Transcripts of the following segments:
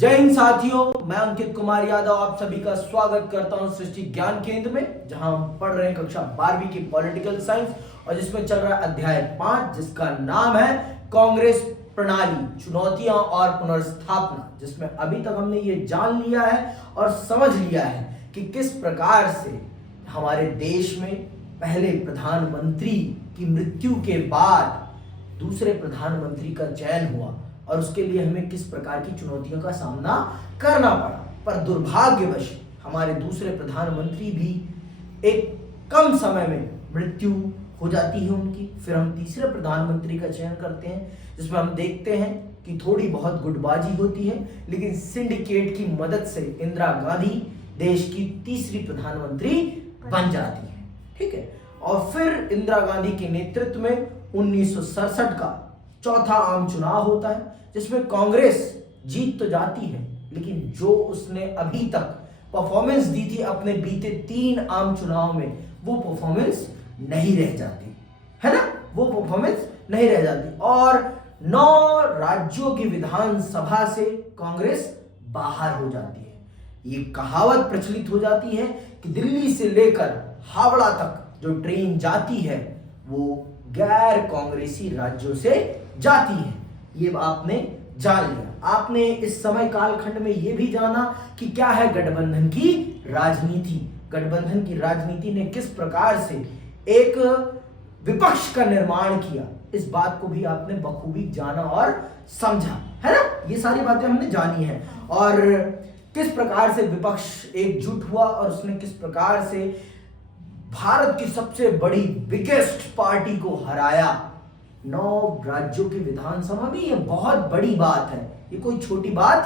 जय हिंद साथियों, मैं अंकित कुमार यादव आप सभी का स्वागत करता हूं सृष्टि ज्ञान केंद्र में, जहां हम पढ़ रहे हैं कक्षा 12वीं की पॉलिटिकल साइंस और जिसमें चल रहा है अध्याय 5 जिसका नाम है कांग्रेस प्रणाली, चुनौतियां और पुनर्स्थापना। जिसमें अभी तक हमने ये जान लिया है और समझ लिया है कि किस प्रकार से हमारे देश में पहले प्रधानमंत्री की मृत्यु के बाद दूसरे प्रधानमंत्री का चयन हुआ और उसके लिए हमें किस प्रकार की चुनौतियों का सामना करना पड़ा। पर दुर्भाग्यवश हमारे दूसरे प्रधानमंत्री भी एक कम समय में मृत्यु हो जाती है उनकी। फिर हम तीसरे प्रधानमंत्री का चयन करते हैं, जिसमें हम देखते हैं कि थोड़ी बहुत गुटबाजी होती है, लेकिन सिंडिकेट की मदद से इंदिरा गांधी देश की तीसरी प्रधानमंत्री बन जाती है। ठीक है, और फिर इंदिरा गांधी के नेतृत्व में 1967 का चौथा आम चुनाव होता है, जिसमें कांग्रेस जीत तो जाती है, लेकिन जो उसने अभी तक परफॉर्मेंस दी थी अपने बीते 3 आम चुनाव में, वो परफॉर्मेंस नहीं रह जाती है ना, वो परफॉर्मेंस नहीं रह जाती। और 9 राज्यों की विधानसभा से कांग्रेस बाहर हो जाती है। ये कहावत प्रचलित हो जाती है कि दिल्ली से लेकर हावड़ा तक जो ट्रेन जाती है वो गैर कांग्रेसी राज्यों से जाती है। ये आपने जान लिया। आपने इस समय कालखंड में ये भी जाना कि क्या है गठबंधन की राजनीति। गठबंधन की राजनीति ने किस प्रकार से एक विपक्ष का निर्माण किया, इस बात को भी आपने बखूबी जाना और समझा, है ना। ये सारी बातें हमने जानी है और किस प्रकार से विपक्ष एकजुट हुआ और उसने किस प्रकार से भारत की सबसे बड़ी बिगेस्ट पार्टी को हराया। 9 राज्यों की विधानसभा में ये बहुत बड़ी बात है, ये कोई छोटी बात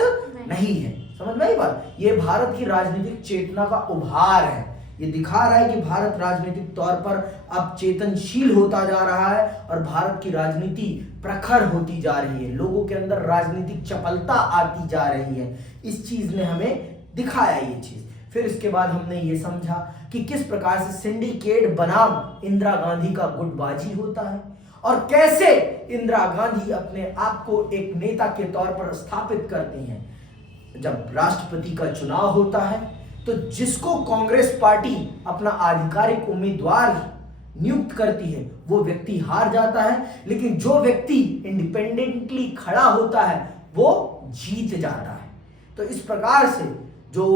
नहीं है। समझ में आई बात। ये भारत की राजनीतिक चेतना का उभार है। ये दिखा रहा है कि भारत राजनीतिक तौर पर अब चेतनशील होता जा रहा है और भारत की राजनीति प्रखर होती जा रही है। लोगों के अंदर राजनीतिक चपलता आती जा रही है। इस चीज ने हमें दिखाया ये चीज। फिर इसके बाद हमने ये समझा कि किस प्रकार से सिंडिकेट बनाम इंदिरा गांधी का गुटबाजी होता है और कैसे इंदिरा गांधी अपने आप को एक नेता के तौर पर स्थापित करती हैं। जब राष्ट्रपति का चुनाव होता है तो जिसको कांग्रेस पार्टी अपना आधिकारिक उम्मीदवार नियुक्त करती है वो व्यक्ति हार जाता है, लेकिन जो व्यक्ति इंडिपेंडेंटली खड़ा होता है वो जीत जाता है। तो इस प्रकार से जो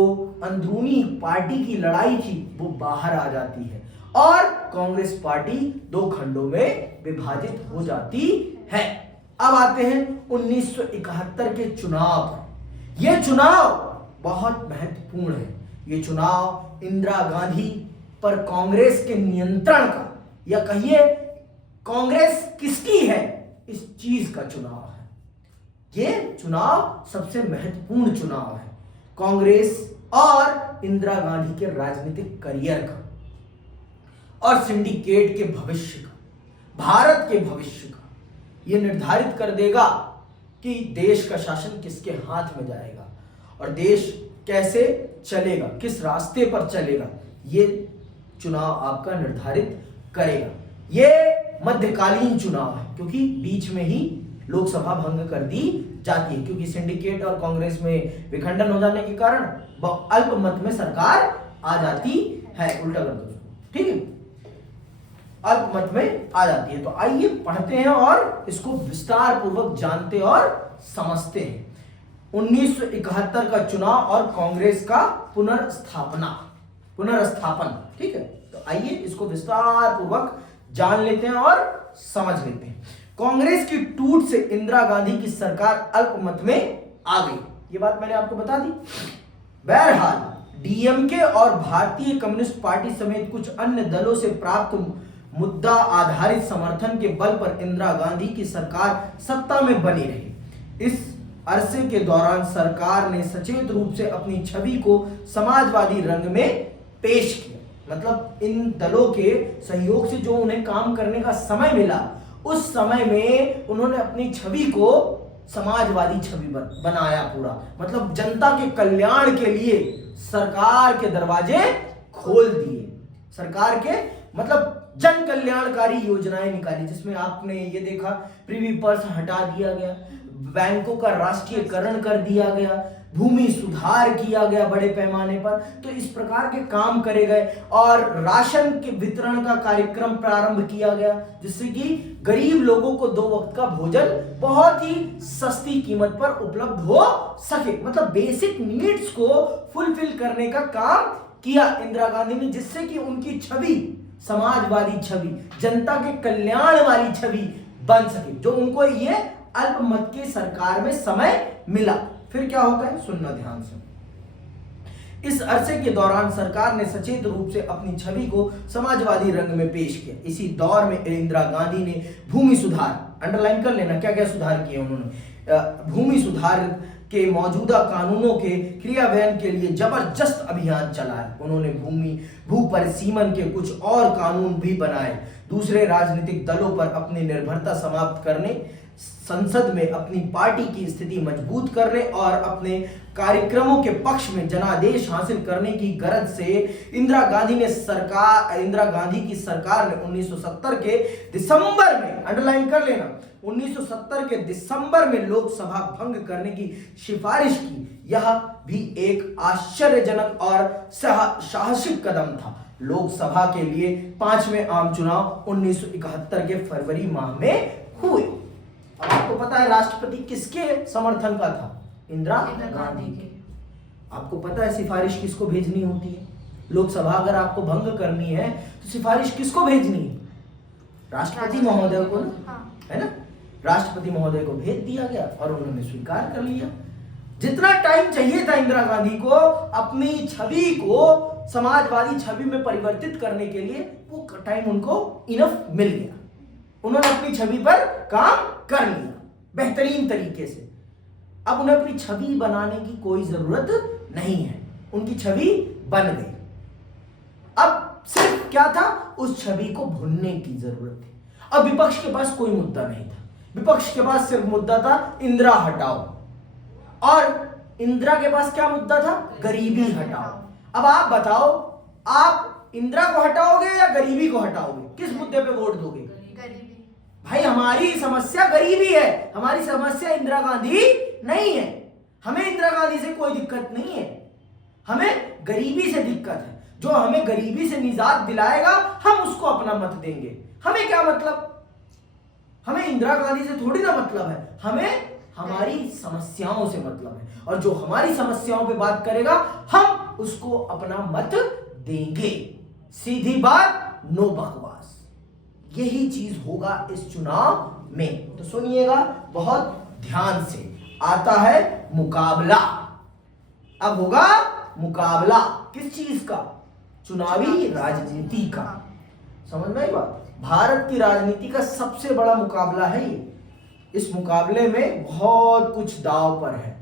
अंदरूनी पार्टी की लड़ाई थी वो बाहर आ जाती है और कांग्रेस पार्टी 2 खंडों में विभाजित हो जाती है। अब आते हैं 1971 के चुनाव। यह चुनाव बहुत महत्वपूर्ण है। यह चुनाव इंदिरा गांधी पर कांग्रेस के नियंत्रण का, या कहिए कांग्रेस किसकी है, इस चीज का चुनाव है। यह चुनाव सबसे महत्वपूर्ण चुनाव है कांग्रेस और इंदिरा गांधी के राजनीतिक करियर का और सिंडिकेट के भविष्य का, भारत के भविष्य का। यह निर्धारित कर देगा कि देश का शासन किसके हाथ में जाएगा और देश कैसे चलेगा, किस रास्ते पर चलेगा, ये चुनाव आपका निर्धारित करेगा। ये मध्यकालीन चुनाव है क्योंकि बीच में ही लोकसभा भंग कर दी जाती है, क्योंकि सिंडिकेट और कांग्रेस में विखंडन हो जाने के कारण अल्पमत में सरकार आ जाती है। उल्टा कर दो, ठीक है, अल्पमत में आ जाती है। तो आइए पढ़ते हैं और इसको विस्तार पूर्वक जानते और समझते हैं। 1971 का चुनाव और कांग्रेस का पुनर्स्थापन, ठीक है। तो आइए इसको विस्तार पूर्वक जान लेते हैं और समझ लेते हैं। कांग्रेस की टूट से इंदिरा गांधी की सरकार अल्पमत में आ गई, ये बात मैंने आपको बता दी। बहरहाल डीएमके और भारतीय कम्युनिस्ट पार्टी समेत कुछ अन्य दलों से प्राप्त मुद्दा आधारित समर्थन के बल पर इंदिरा गांधी की सरकार सत्ता में बनी रही। इस अरसे के दौरान सरकार ने सचेत रूप से अपनी छवि को समाजवादी रंग में पेश किया। मतलब इन दलों के सहयोग से जो उन्हें काम करने का समय मिला, उस समय में उन्होंने अपनी छवि को समाजवादी छवि बनाया पूरा। मतलब जनता के कल्याण के लिए सरकार के दरवाजे खोल दिए। सरकार के मतलब जन कल्याणकारी योजनाएं निकाली, जिसमें आपने ये देखा प्रीवी पर्स हटा दिया गया, बैंकों का राष्ट्रीयकरण कर दिया गया, भूमि सुधार किया गया बड़े पैमाने पर। तो इस प्रकार के काम करे गए और राशन के वितरण का कार्यक्रम प्रारंभ किया गया, जिससे कि गरीब लोगों को 2 वक्त का भोजन बहुत ही सस्ती कीमत पर उपलब्ध हो सके। मतलब बेसिक नीड्स को फुलफिल करने का काम किया इंदिरा गांधी ने, जिससे कि उनकी छवि समाजवादी छवि, जनता के कल्याण वाली छवि बन सके, जो उनको ये अल्पमत की सरकार में समय मिला। फिर क्या होता है, सुनना ध्यान से। इस अरसे के दौरान सरकार ने सचेत रूप से अपनी छवि को समाजवादी रंग में पेश किया। इसी दौर में इंदिरा गांधी ने भूमि सुधार, अंडरलाइन कर लेना क्या क्या सुधार किए उन्होंने, भूमि सुधार के मौजूदा कानूनों के क्रियान्वयन के लिए जबरदस्त अभियान चलाया। उन्होंने भू परिसीमन के कुछ और कानून भी बनाए। दूसरे राजनीतिक दलों पर अपनी निर्भरता समाप्त करने, संसद में अपनी पार्टी की स्थिति मजबूत करने और अपने कार्यक्रमों के पक्ष में जनादेश हासिल करने की गरज से इंदिरा गांधी की सरकार ने 1970 के दिसंबर में, अंडरलाइन कर लेना, 1970 के दिसंबर में लोकसभा भंग करने की सिफारिश की। यह भी एक आश्चर्यजनक और साहसिक कदम था। लोकसभा के लिए 5वें आम चुनाव 1971 के फरवरी माह में हुए। आपको पता है राष्ट्रपति किसके समर्थन का था, इंदिरा गांधी के। आपको पता है सिफारिश किसको भेजनी होती है, लोकसभा अगर आपको भंग करनी है तो सिफारिश किसको भेजनी है, राष्ट्रपति महोदय को ना, है ना। राष्ट्रपति महोदय को भेज दिया गया और उन्होंने स्वीकार कर लिया। जितना टाइम चाहिए था इंदिरा गांधी को अपनी छवि को समाजवादी छवि में परिवर्तित करने के लिए, वो टाइम उनको इनफ मिल गया। उन्होंने अपनी छवि पर काम कर लिया बेहतरीन तरीके से। अब उन्हें अपनी छवि बनाने की कोई जरूरत नहीं है, उनकी छवि बन गई। अब सिर्फ क्या था, उस छवि को भूनने की जरूरत थी। अब विपक्ष के पास कोई मुद्दा नहीं था, विपक्ष के पास सिर्फ मुद्दा था इंदिरा हटाओ, और इंदिरा के पास क्या मुद्दा था, गरीबी हटाओ। अब आप बताओ, आप इंदिरा को हटाओगे या गरीबी को हटाओगे, किस मुद्दे पे वोट दोगे? भाई हमारी समस्या गरीबी है, हमारी समस्या इंदिरा गांधी नहीं है। हमें इंदिरा गांधी से कोई दिक्कत नहीं है, हमें गरीबी से दिक्कत है। जो हमें गरीबी से निजात दिलाएगा हम उसको अपना मत देंगे। हमें क्या मतलब, हमें इंदिरा गांधी से थोड़ी ना मतलब है, हमें हमारी समस्याओं से मतलब है। और जो हमारी समस्याओं पे बात करेगा हम उसको अपना मत देंगे। सीधी बात, नो बकवास। यही चीज होगा इस चुनाव में। तो सुनिएगा बहुत ध्यान से। आता है मुकाबला। अब होगा मुकाबला किस चीज का, चुनावी राजनीति का। समझ में आई बात। भारत की राजनीति का सबसे बड़ा मुकाबला है ये। इस मुकाबले में बहुत कुछ दांव पर है,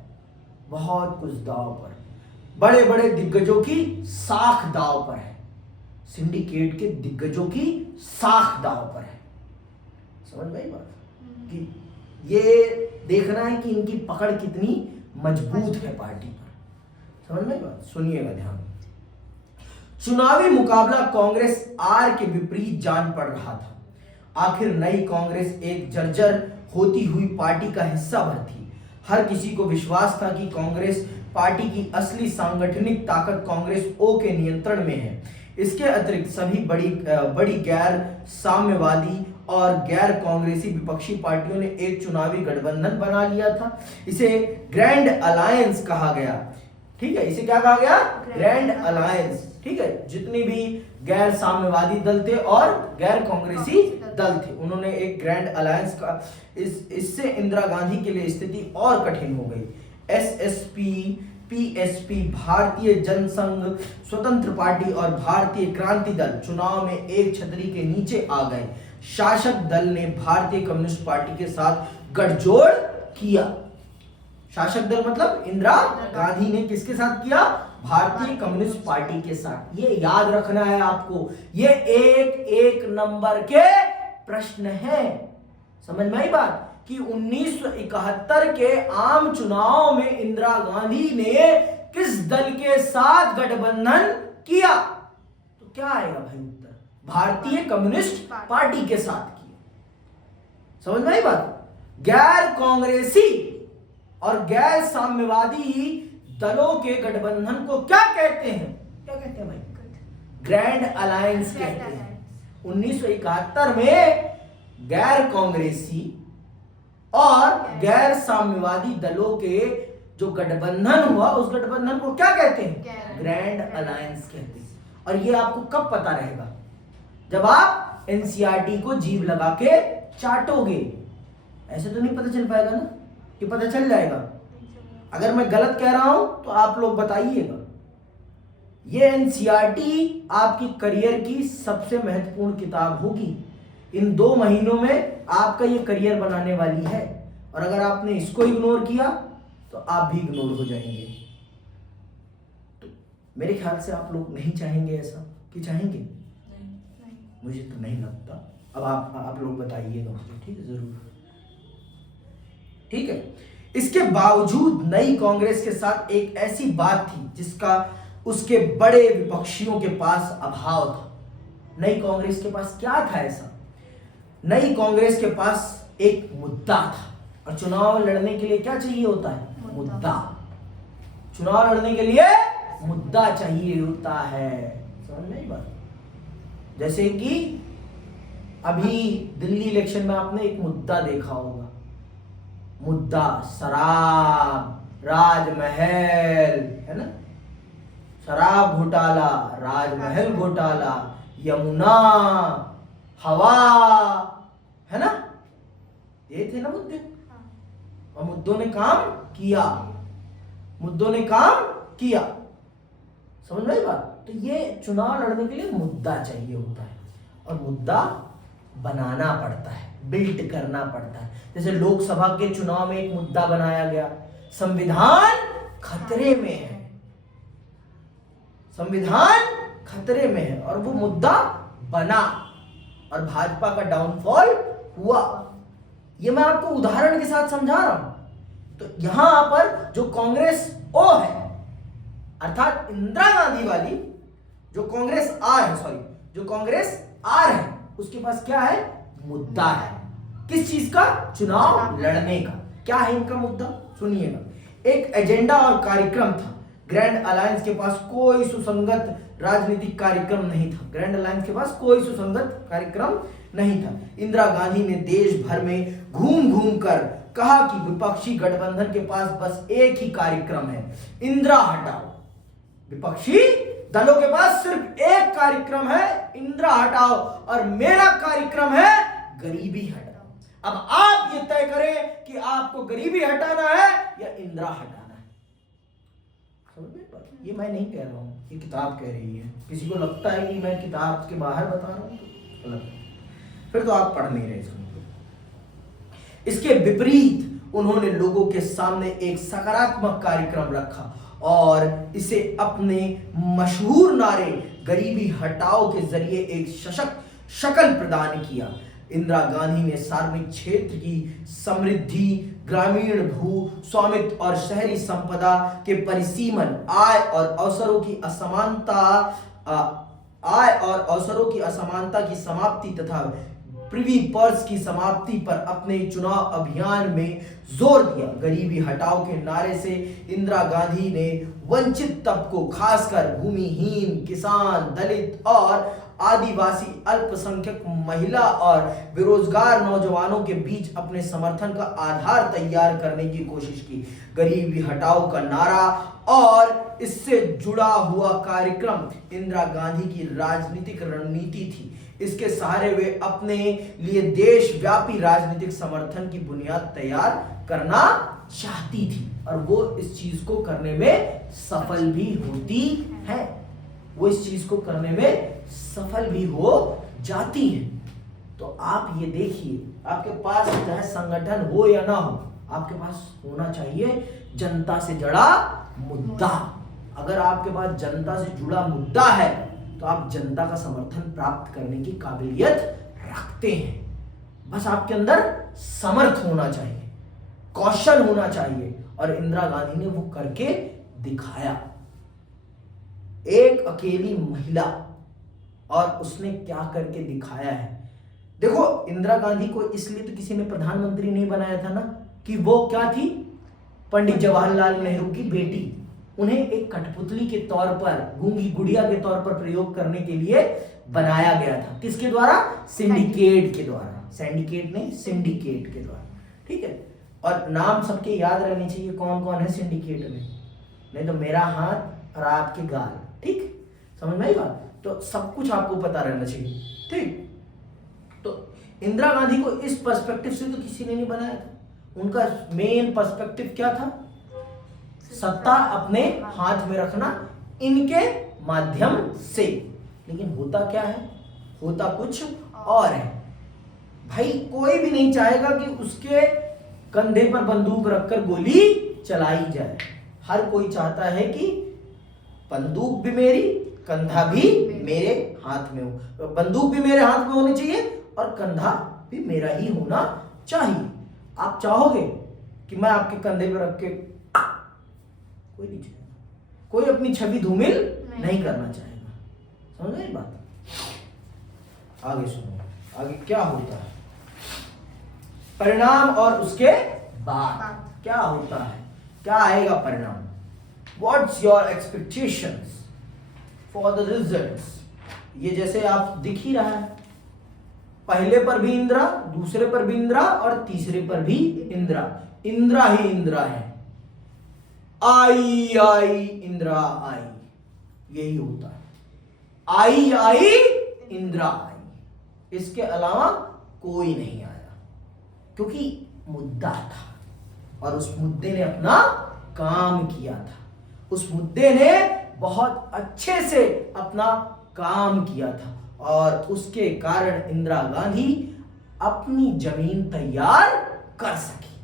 बहुत कुछ दांव पर। बड़े बड़े दिग्गजों की साख दांव पर है, सिंडिकेट के दिग्गजों की साख दांव पर है। समझ में आई बात कि ये देखना है कि इनकी पकड़ कितनी मजबूत है पार्टी पर। समझ में आई बात। सुनिएगा ध्यान। चुनावी मुकाबला कांग्रेस आर के विपरीत जान पड़ रहा था। आखिर नई कांग्रेस एक जर्जर होती हुई पार्टी का हिस्सा भर थी। हर किसी को विश्वास था कि कांग्रेस पार्टी की असली सांगठनिक ताकत कांग्रेस ओ के नियंत्रण में है। इसके अतिरिक्त सभी बड़ी गैर साम्यवादी और गैर कांग्रेसी विपक्षी पार्टियों ने एक चुनावी गठबंधन बना लिया था। इसे ग्रैंड अलायंस कहा गया। ठीक है, इसे क्या कहा गया, ग्रैंड अलायंस। ठीक है, जितनी भी गैर साम्यवादी दल थे और गैर कांग्रेसी दल थे, उन्होंने एक ग्रैंड अलायंस का। इससे इंदिरा गांधी के लिए स्थिति और कठिन हो गई। एसएसपी, पीएसपी, भारतीय जनसंघ, स्वतंत्र पार्टी और भारतीय क्रांति दल चुनाव में एक छतरी के नीचे आ गए। शासक दल ने भारतीय कम्युनिस्ट पार्टी के साथ गठजोड़ किया। शासक दल मतलब इंदिरा गांधी ने किसके साथ किया, भारतीय कम्युनिस्ट पार्टी के साथ। ये याद रखना है आपको, ये एक नंबर के प्रश्न है। समझ में आई बात कि 1971 के आम चुनाव में इंदिरा गांधी ने किस दल के साथ गठबंधन किया, तो क्या आएगा भाई उत्तर, भारतीय कम्युनिस्ट पार्टी के साथ किया। समझ में आई बात। गैर कांग्रेसी और गैर साम्यवादी दलों के गठबंधन को क्या कहते हैं? क्या कहते हैं भाई? ग्रैंड अलायंस कहते हैं। 1971 में गैर कांग्रेसी और गैर साम्यवादी दलों के जो गठबंधन हुआ, उस गठबंधन को क्या कहते हैं? ग्रैंड अलायंस कहते हैं। और ये आपको कब पता रहेगा? जब आप एनसीईआरटी को जीभ लगा के चाटोगे। ऐसे तो नहीं पता चल पाएगा ना, कि पता चल जाएगा। अगर मैं गलत कह रहा हूं तो आप लोग बताइएगा। ये एनसीईआरटी आपकी करियर की सबसे महत्वपूर्ण किताब होगी। इन 2 महीनों में आपका ये करियर बनाने वाली है, और अगर आपने इसको इग्नोर किया तो आप भी इग्नोर हो जाएंगे। तो मेरे ख्याल से आप लोग नहीं चाहेंगे ऐसा, कि चाहेंगे? नहीं। मुझे तो नहीं लगता। अब आप लोग बताइएगा मुझे, ठीक है? जरूर, ठीक है। इसके बावजूद नई कांग्रेस के साथ एक ऐसी बात थी जिसका उसके बड़े विपक्षियों के पास अभाव था। नई कांग्रेस के पास क्या था ऐसा? नई कांग्रेस के पास एक मुद्दा था, और चुनाव लड़ने के लिए क्या चाहिए होता है? मुद्दा। चुनाव लड़ने के लिए मुद्दा चाहिए होता है। समझ में आई बात? जैसे कि अभी दिल्ली इलेक्शन में आपने एक मुद्दा देखा होगा। मुद्दा शराब, राजमहल, है ना? शराब घोटाला, राजमहल घोटाला, यमुना, हवा, है ना? ये थे ना मुद्दे। और मुद्दों ने काम किया, मुद्दों ने काम किया। समझ में आई बात? तो ये चुनाव लड़ने के लिए मुद्दा चाहिए होता है, और मुद्दा बनाना पड़ता है, बिल्ड करना पड़ता है। जैसे लोकसभा के चुनाव में एक मुद्दा बनाया गया, संविधान खतरे में है, संविधान खतरे में है, और वो मुद्दा बना और भाजपा का डाउनफॉल हुआ। ये मैं आपको उदाहरण के साथ समझा रहा हूं। तो यहां पर जो कांग्रेस ओ है, अर्थात इंदिरा गांधी वाली, जो कांग्रेस आर है, सॉरी, जो कांग्रेस आर है, उसके पास क्या है? मुद्दा है। किस चीज का? चुनाव लड़ने का। क्या है इनका मुद्दा? सुनिएगा। एक एजेंडा और कार्यक्रम था। ग्रैंड अलायंस के पास कोई सुसंगत राजनीतिक कार्यक्रम नहीं था। ग्रैंड अलायंस के पास कोई सुसंगत कार्यक्रम नहीं था। इंदिरा गांधी ने देश भर में घूम घूम कर कहा कि विपक्षी गठबंधन के पास बस एक ही कार्यक्रम है, इंदिरा हटाओ। विपक्षी दलों के पास सिर्फ एक कार्यक्रम है, इंदिरा हटाओ, और मेरा कार्यक्रम है गरीबी हटाओ। अब आप ये तय करें कि आपको गरीबी हटाना है या इंदिरा हटाना है। समझ में? ये मैं नहीं कह रहा हूं, ये किताब कह रही है। किसी को लगता है कि मैं किताब के बाहर बता रहा हूं तो गलत है, फिर तो आप पढ़ नहीं रहे इसको। इसके विपरीत उन्होंने लोगों के सामने एक सकारात्मक कार्यक्रम रखा और इसे अपने मशहूर नारे गरीबी हटाओ के जरिए एक सशक्त शक्ल प्रदान किया। इंदिरा गांधी ने सार्वजनिक क्षेत्र की समृद्धि, ग्रामीण भू स्वामित्व और शहरी संपदा के परिसीमन, आय और अवसरों की असमानता की समाप्ति तथा प्रिवी पर्स की समाप्ति पर अपने चुनाव अभियान में जोर दिया। गरीबी हटाओ के नारे से इंदिरा गांधी ने वंचित तबकों, खासकर भूमिहीन, किसान, दलित और आदिवासी, अल्पसंख्यक, महिला और बेरोजगार नौजवानों के बीच अपने समर्थन का आधार तैयार करने की कोशिश की। गरीबी हटाओ का नारा और इससे जुड़ा हुआ कार्यक्रम इंदिरा गांधी की राजनीतिक रणनीति थी। इसके सहारे वे अपने लिए देशव्यापी राजनीतिक समर्थन की बुनियाद तैयार करना चाहती थी, और वो इस चीज को करने में सफल भी होती है। वो इस चीज को करने में सफल भी हो जाती है। तो आप ये देखिए, आपके पास चाहे संगठन हो या ना हो, आपके पास होना चाहिए जनता से जुड़ा मुद्दा। अगर आपके पास जनता से जुड़ा मुद्दा है तो आप जनता का समर्थन प्राप्त करने की काबिलियत रखते हैं। बस आपके अंदर समर्थ होना चाहिए, कौशल होना चाहिए, और इंदिरा गांधी ने वो करके दिखाया। एक अकेली महिला, और उसने क्या करके दिखाया है। देखो, इंदिरा गांधी को इसलिए तो किसी ने प्रधानमंत्री नहीं बनाया था ना कि वो क्या थी? पंडित जवाहरलाल नेहरू की बेटी। उन्हें एक कठपुतली के तौर पर, गूंगी गुड़िया के तौर पर प्रयोग करने के लिए बनाया गया था। किसके द्वारा? सिंडिकेट के द्वारा। सिंडिकेट नहीं, सिंडिकेट के द्वारा। ठीक है, और नाम सबके याद रहने चाहिए कौन कौन है सिंडिकेट में, नहीं तो मेरा हाथ और आपके गाल। ठीक, समझ में आई बात? तो सब कुछ आपको पता रहना चाहिए। ठीक, तो इंदिरा गांधी को इस पर्सपेक्टिव से तो किसी ने नहीं बनाया था। उनका मेन पर्सपेक्टिव क्या था? सत्ता अपने हाथ में रखना इनके माध्यम से। लेकिन होता क्या है? होता कुछ और है। भाई कोई भी नहीं चाहेगा कि उसके कंधे पर बंदूक रखकर गोली चलाई जाए। हर कोई चाहता है कि बंदूक भी मेरी, कंधा भी मेरे हाथ में हो। बंदूक भी मेरे हाथ में होनी चाहिए और कंधा भी मेरा ही होना चाहिए। आप चाहोगे कि मैं आपके कंधे पर रख के, कोई नहीं चाहेगा, कोई अपनी छवि धूमिल नहीं करना चाहेगा। समझ गए बात? आगे सुनो, आगे क्या होता है, परिणाम और उसके बाद क्या होता है, क्या आएगा परिणाम। What's your expectations for the results? ये जैसे आप दिख ही रहा है, पहले पर भी इंदिरा, दूसरे पर भी इंदिरा और तीसरे पर भी इंदिरा। इंदिरा ही इंदिरा है। आई आई इंदिरा आई, यही होता है। आई आई इंदिरा आई, इसके अलावा कोई नहीं आया, क्योंकि मुद्दा था और उस मुद्दे ने अपना काम किया था। उस मुद्दे ने बहुत अच्छे से अपना काम किया था और उसके कारण इंदिरा गांधी अपनी जमीन तैयार कर सकी।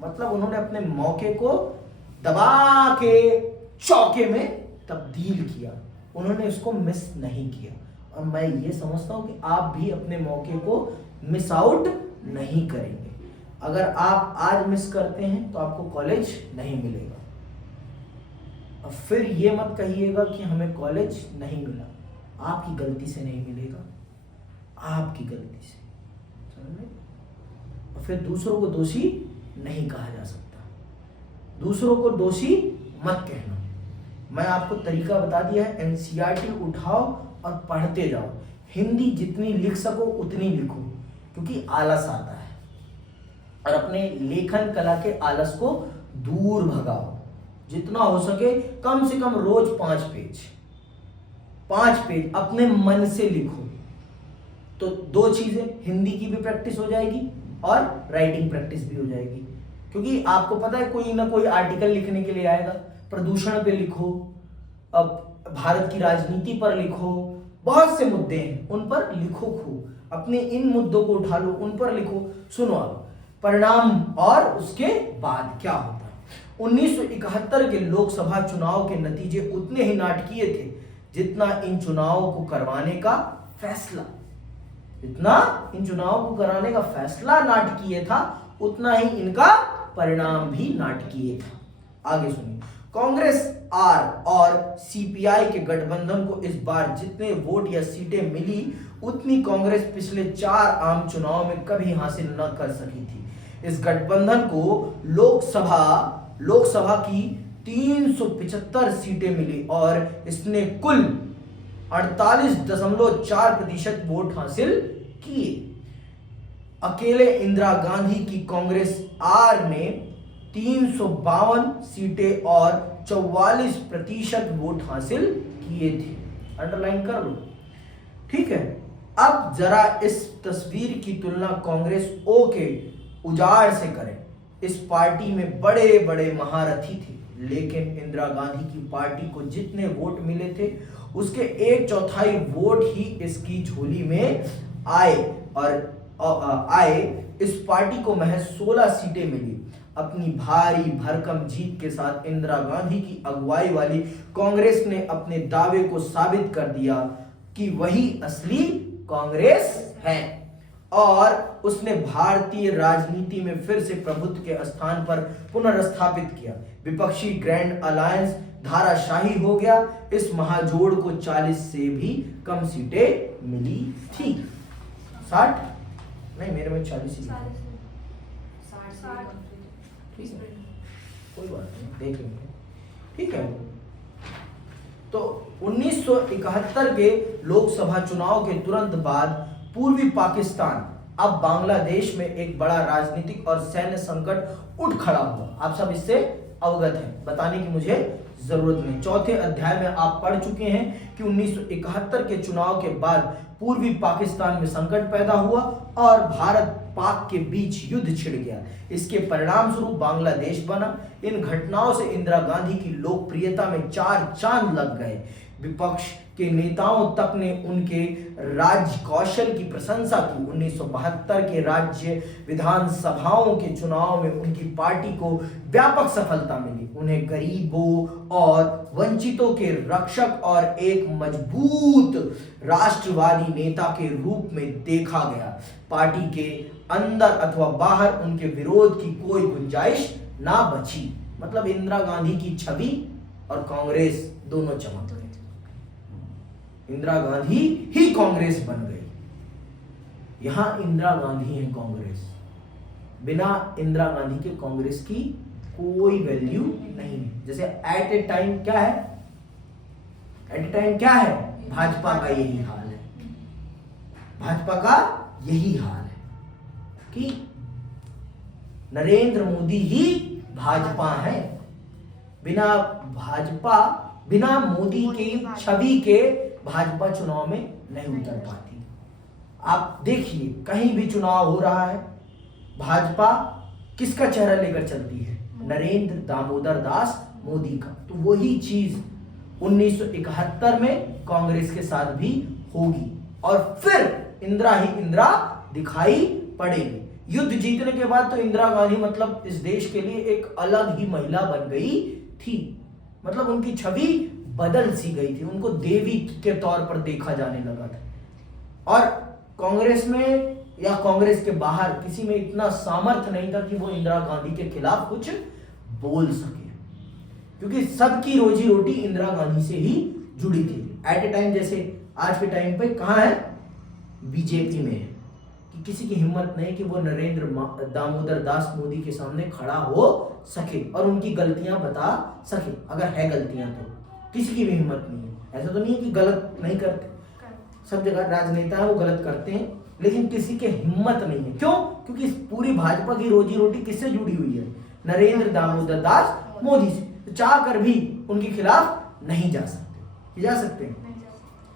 मतलब उन्होंने अपने मौके को दबा के चौके में तब्दील किया, उन्होंने उसको मिस नहीं किया। और मैं ये समझता हूं कि आप भी अपने मौके को मिस आउट नहीं करेंगे। अगर आप आज मिस करते हैं तो आपको कॉलेज नहीं मिलेगा। और फिर ये मत कहिएगा कि हमें कॉलेज नहीं मिला, आपकी गलती से नहीं मिलेगा, आपकी गलती से। समझ में? और फिर दूसरों को दोषी नहीं कहा जा सकता, दूसरों को दोषी मत कहना। मैं आपको तरीका बता दिया है, एनसीईआरटी उठाओ और पढ़ते जाओ। हिंदी जितनी लिख सको उतनी लिखो, क्योंकि आलस आता है, और अपने लेखन कला के आलस को दूर भगाओ। जितना हो सके कम से कम रोज 5 पेज अपने मन से लिखो। तो 2 चीजें, हिंदी की भी प्रैक्टिस हो जाएगी और राइटिंग प्रैक्टिस भी हो जाएगी। क्योंकि आपको पता है कोई ना कोई आर्टिकल लिखने के लिए आएगा, प्रदूषण पे लिखो, अब भारत की राजनीति पर लिखो, बहुत से मुद्दे हैं उन पर लिखो खूब, अपने इन मुद्दों को उठा लो, उन पर लिखो। सुनो आप, परिणाम और उसके बाद क्या होता है। 1971 के लोकसभा चुनाव के नतीजे उतने ही नाटकीय थे जितना इन चुनावों को करवाने का फैसला, नाटकीय था, उतना ही इनका परिणाम भी नाटकीय था। आगे सुनिए, कांग्रेस आर और सीपीआई के गठबंधन को इस बार जितने वोट या सीटें मिली उतनी कांग्रेस पिछले 4 आम चुनाव में कभी हासिल न कर सकी थी। इस गठबंधन को लोकसभा की 375 सीटें मिली और इसने कुल 48.4% वोट हासिल किए। अकेले इंदिरा गांधी की कांग्रेस आर ने 352 सीटें और 44% वोट हासिल किए थे। अंडरलाइन कर लो, ठीक है। अब जरा इस तस्वीर की तुलना कांग्रेस ओ के उजाड़ से करें। इस पार्टी में बड़े बड़े महारथी थे, लेकिन इंदिरा गांधी की पार्टी को जितने वोट मिले थे उसके 1/4 वोट ही इसकी झोली में आए। इस पार्टी को महज 16 सीटें मिली। अपनी भारी भरकम जीत के साथ इंदिरा गांधी की अगुवाई वाली कांग्रेस ने अपने दावे को साबित कर दिया कि वही असली कांग्रेस है और उसने भारतीय राजनीति में फिर से प्रभुत्व के स्थान पर पुनर्स्थापित किया। विपक्षी ग्रैंड अलायंस धाराशाही हो गया। इस महाजोड़ को 40 से भी कम सीटें मिली थी। 60 नहीं, मेरे में 40 ही कोई बात नहीं, देख लेंगे, ठीक है। 1971 के लोकसभा चुनाव के तुरंत बाद पूर्वी पाकिस्तान अब बांग्लादेश में एक बड़ा राजनीतिक और सैन्य संकट उठ खड़ा हुआ। आप सब इससे अवगत हैं, बताने की मुझे जरूरत नहीं। चौथे अध्याय में आप पढ़ चुके हैं कि 1971 के चुनाव के बाद पूर्वी पाकिस्तान में संकट पैदा हुआ और भारत पाक के बीच युद्ध छिड़ गया। इसके परिणाम स्वरूप बांग्लादेश बना। इन घटनाओं से इंदिरा गांधी की लोकप्रियता में चार चांद लग गए। विपक्ष के नेताओं तक ने उनके राज्य कौशल की प्रशंसा की। 1972 के राज्य विधानसभाओं के चुनाव में उनकी पार्टी को व्यापक सफलता मिली। उन्हें गरीबों और वंचितों के रक्षक और एक मजबूत राष्ट्रवादी नेता के रूप में देखा गया। पार्टी के अंदर अथवा बाहर उनके विरोध की कोई गुंजाइश ना बची। मतलब इंदिरा गांधी की छवि और कांग्रेस दोनों चमक गए। इंदिरा गांधी ही कांग्रेस बन गई। यहां इंदिरा गांधी है कांग्रेस। बिना इंदिरा गांधी के कांग्रेस की कोई वैल्यू नहीं है। जैसे एट ए टाइम क्या है, एट ए टाइम क्या है, भाजपा का यही हाल है। भाजपा का यही हाल है कि नरेंद्र मोदी ही भाजपा है। बिना भाजपा, बिना मोदी की छवि के भाजपा चुनाव में नहीं उतर पाती। आप देखिए कहीं भी चुनाव हो रहा है, भाजपा किसका चेहरा लेकर चलती है, नरेंद्र दामोदर दास मोदी का। तो वही चीज 1971 में कांग्रेस के साथ भी होगी और फिर इंदिरा ही इंदिरा दिखाई पड़ेगी। युद्ध जीतने के बाद तो इंदिरा गांधी मतलब इस देश के लिए एक अलग ही महिला बन गई थी। मतलब उनकी छवि बदल सी गई थी, उनको देवी के तौर पर देखा जाने लगा था। और कांग्रेस में या कांग्रेस के बाहर किसी में इतना सामर्थ्य नहीं था कि वो इंदिरा गांधी के खिलाफ कुछ बोल सके, क्योंकि सबकी रोजी रोटी इंदिरा गांधी से ही जुड़ी थी। एट ए टाइम जैसे आज के टाइम पे कहां है, बीजेपी में है, कि किसी की हिम्मत नहीं कि वो नरेंद्र दामोदर दास मोदी के सामने खड़ा हो सके और उनकी गलतियां बता सके। अगर है गलतियां तो किसी की भी हिम्मत नहीं है। ऐसा तो नहीं है कि गलत नहीं करते, सब जगह राजनेता है वो गलत करते हैं, लेकिन किसी के हिम्मत नहीं है। क्यों? क्योंकि पूरी भाजपा की रोजी रोटी किससे जुड़ी हुई है, नरेंद्र दामोदर दास मोदी से। तो चाह कर भी उनके खिलाफ नहीं जा सकते। जा सकते हैं।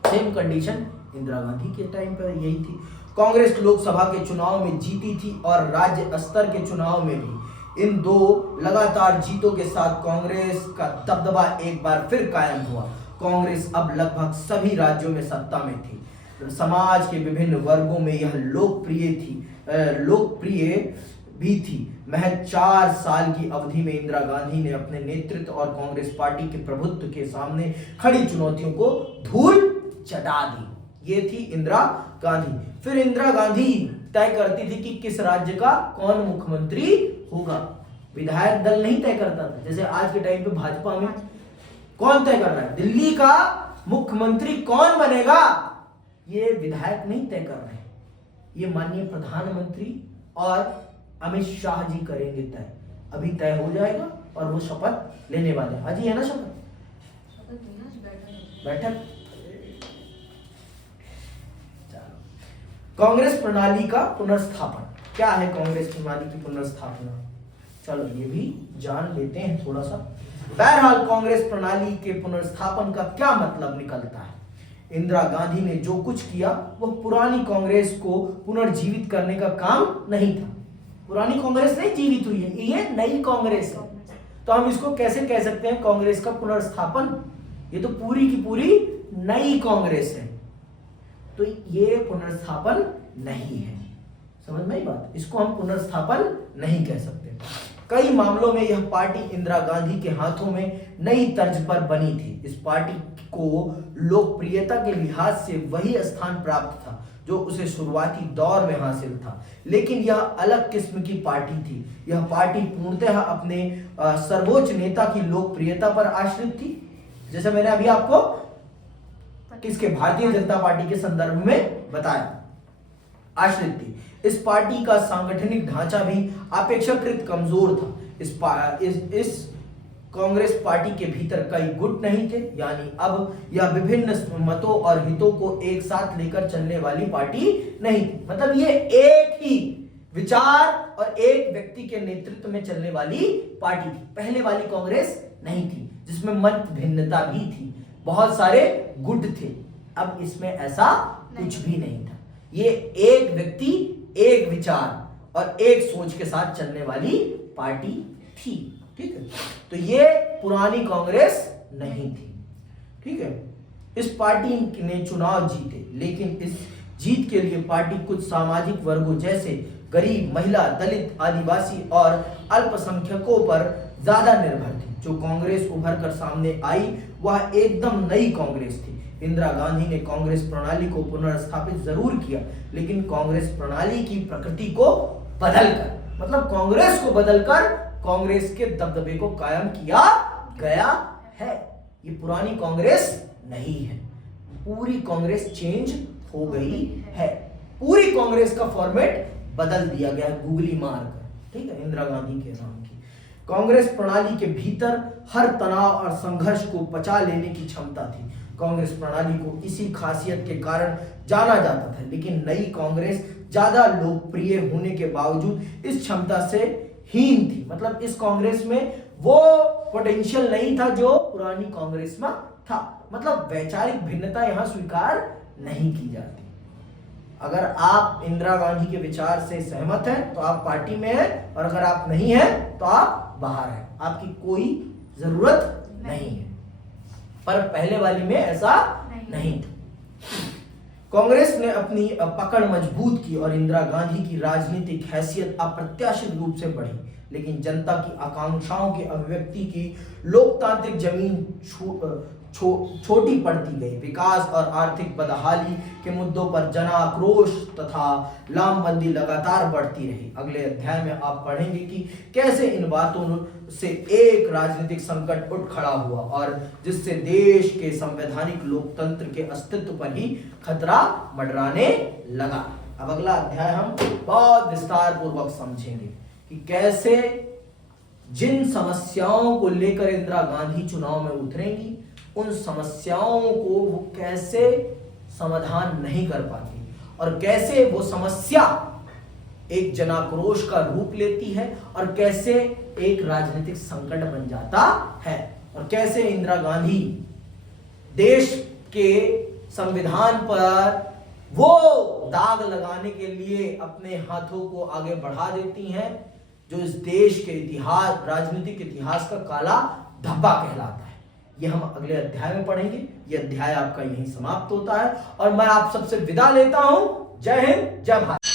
सेम कंडीशन इंदिरा गांधी के टाइम पर यही थी। कांग्रेस लोकसभा के चुनाव में जीती थी और राज्य स्तर के चुनाव में भी। इन दो लगातार जीतों के साथ कांग्रेस का दबदबा एक बार फिर कायम हुआ। कांग्रेस अब लगभग सभी राज्यों में सत्ता में थी। समाज के विभिन्न वर्गों में यह लोकप्रिय भी थी। महज 4 साल की अवधि में इंदिरा गांधी ने अपने नेतृत्व और कांग्रेस पार्टी के प्रभुत्व के सामने खड़ी चुनौतियों को धूल चटा दी। ये थी इंदिरा गांधी। फिर इंदिरा गांधी तय करती थी कि किस राज्य का कौन मुख्यमंत्री होगा। विधायक दल नहीं तय करता था, जैसे आज के टाइम पे भाजपा में कौन तय कर रहा है, दिल्ली का मुख्यमंत्री कौन बनेगा, ये विधायक नहीं तय कर रहे हैं, ये माननीय प्रधानमंत्री और अमित शाह जी करेंगे तय। अभी तय हो जाएगा और वो शपथ लेने वाले। आज ही है ना शपथ, बैठक। कांग्रेस प्रणाली का पुनर्स्थापन। क्या है कांग्रेस प्रणाली की पुनर्स्थापना, चलो ये भी जान लेते हैं थोड़ा सा। बहरहाल कांग्रेस प्रणाली के पुनर्स्थापन का क्या मतलब निकलता है। इंदिरा गांधी ने जो कुछ किया वह पुरानी कांग्रेस को पुनर्जीवित करने का काम नहीं था। पुरानी कांग्रेस नहीं जीवित हुई है, ये नई कांग्रेस है। तो हम इसको कैसे कह सकते हैं कांग्रेस का पुनर्स्थापन, ये तो पूरी की पूरी नई कांग्रेस है। तो ये पुनर्स्थापन नहीं है, समझ में आई बात। इसको हम पुनर्स्थापन नहीं कह सकते। कई मामलों में यह पार्टी इंदिरा गांधी के हाथों में नई तर्ज पर बनी थी। इस पार्टी को लोकप्रियता के लिहाज से वही स्थान प्राप्त था जो उसे शुरुआती दौर में हासिल था, लेकिन यह अलग किस्म की पार्टी थी। यह पार्टी पूर्णतः अपने सर्वोच्च नेता की लोकप्रियता पर आश्रित थी। जैसे मैंने अभी आपको किसके, भारतीय जनता पार्टी के संदर्भ में बताया, आश्रित थी। इस पार्टी का सांगठनिक ढांचा भी अपेक्षाकृत कमजोर था। इस कांग्रेस पार्टी के भीतर कई गुट नहीं थे, यानी अब यह विभिन्न मतों और हितों को एक साथ लेकर चलने वाली पार्टी नहीं थी। मतलब ये एक ही विचार और एक व्यक्ति के नेतृत्व में चलने वाली पार्टी थी। पहले वाली कांग्रेस नहीं थी जिसमें मत भिन्नता भी थी, बहुत सारे गुट थे। अब इसमें ऐसा कुछ भी नहीं था। ये एक व्यक्ति, एक विचार और एक सोच के साथ चलने वाली पार्टी थी। ठीक है, तो ये पुरानी कांग्रेस नहीं थी। ठीक है, इस पार्टी ने चुनाव जीते, लेकिन इस जीत के लिए पार्टी कुछ सामाजिक वर्गों जैसे गरीब, महिला, दलित, आदिवासी और अल्पसंख्यकों पर ज्यादा निर्भर थी। जो कांग्रेस उभर कर सामने आई वह एकदम नई कांग्रेस थी। इंदिरा गांधी ने कांग्रेस प्रणाली को पुनर्स्थापित जरूर किया, लेकिन कांग्रेस प्रणाली की प्रकृति को बदलकर, मतलब कांग्रेस को बदलकर कांग्रेस के दबदबे को कायम किया गया है। ये पुरानी कांग्रेस नहीं है, पूरी कांग्रेस चेंज हो गई है। पूरी कांग्रेस का फॉर्मेट बदल दिया गया है गूगली मारकर। ठीक है, इंदिरा गांधी के नाम की कांग्रेस प्रणाली के भीतर हर तनाव और संघर्ष को पचा लेने की क्षमता थी। कांग्रेस प्रणाली को इसी खासियत के कारण जाना जाता था, लेकिन नई कांग्रेस ज्यादा लोकप्रिय होने के बावजूद इस क्षमता से हीन थी। मतलब इस कांग्रेस में वो पोटेंशियल नहीं था जो पुरानी कांग्रेस में था। मतलब वैचारिक भिन्नता यहां स्वीकार नहीं की जाती। अगर आप इंदिरा गांधी के विचार से सहमत हैं तो आप पार्टी में हैं, और अगर आप नहीं हैं तो आप बाहर हैं, आपकी कोई जरूरत नहीं है। पर पहले वाली में ऐसा नहीं था। कांग्रेस ने अपनी पकड़ मजबूत की और इंदिरा गांधी की राजनीतिक हैसियत अप्रत्याशित रूप से बढ़ी, लेकिन जनता की आकांक्षाओं की अभिव्यक्ति की लोकतांत्रिक जमीन छोटी पड़ती गई। विकास और आर्थिक बदहाली के मुद्दों पर जन आक्रोश तथा लामबंदी लगातार बढ़ती रही। अगले अध्याय में आप पढ़ेंगे कि कैसे इन बातों से एक राजनीतिक संकट उठ खड़ा हुआ और जिससे देश के संवैधानिक लोकतंत्र के अस्तित्व पर ही खतरा मंडराने लगा। अब अगला अध्याय हम बहुत विस्तार पूर्वक समझेंगे कि कैसे जिन समस्याओं को लेकर इंदिरा गांधी चुनाव में उतरेंगी, उन समस्याओं को वो कैसे समाधान नहीं कर पाती और कैसे वो समस्या एक जनाक्रोश का रूप लेती है और कैसे एक राजनीतिक संकट बन जाता है, और कैसे इंदिरा गांधी देश के संविधान पर वो दाग लगाने के लिए अपने हाथों को आगे बढ़ा देती हैं जो इस देश के इतिहास, राजनीतिक इतिहास का काला धब्बा कहलाता है। ये हम अगले अध्याय में पढ़ेंगे। ये अध्याय आपका यहीं समाप्त होता है और मैं आप सबसे विदा लेता हूं। जय हिंद, जय भारत।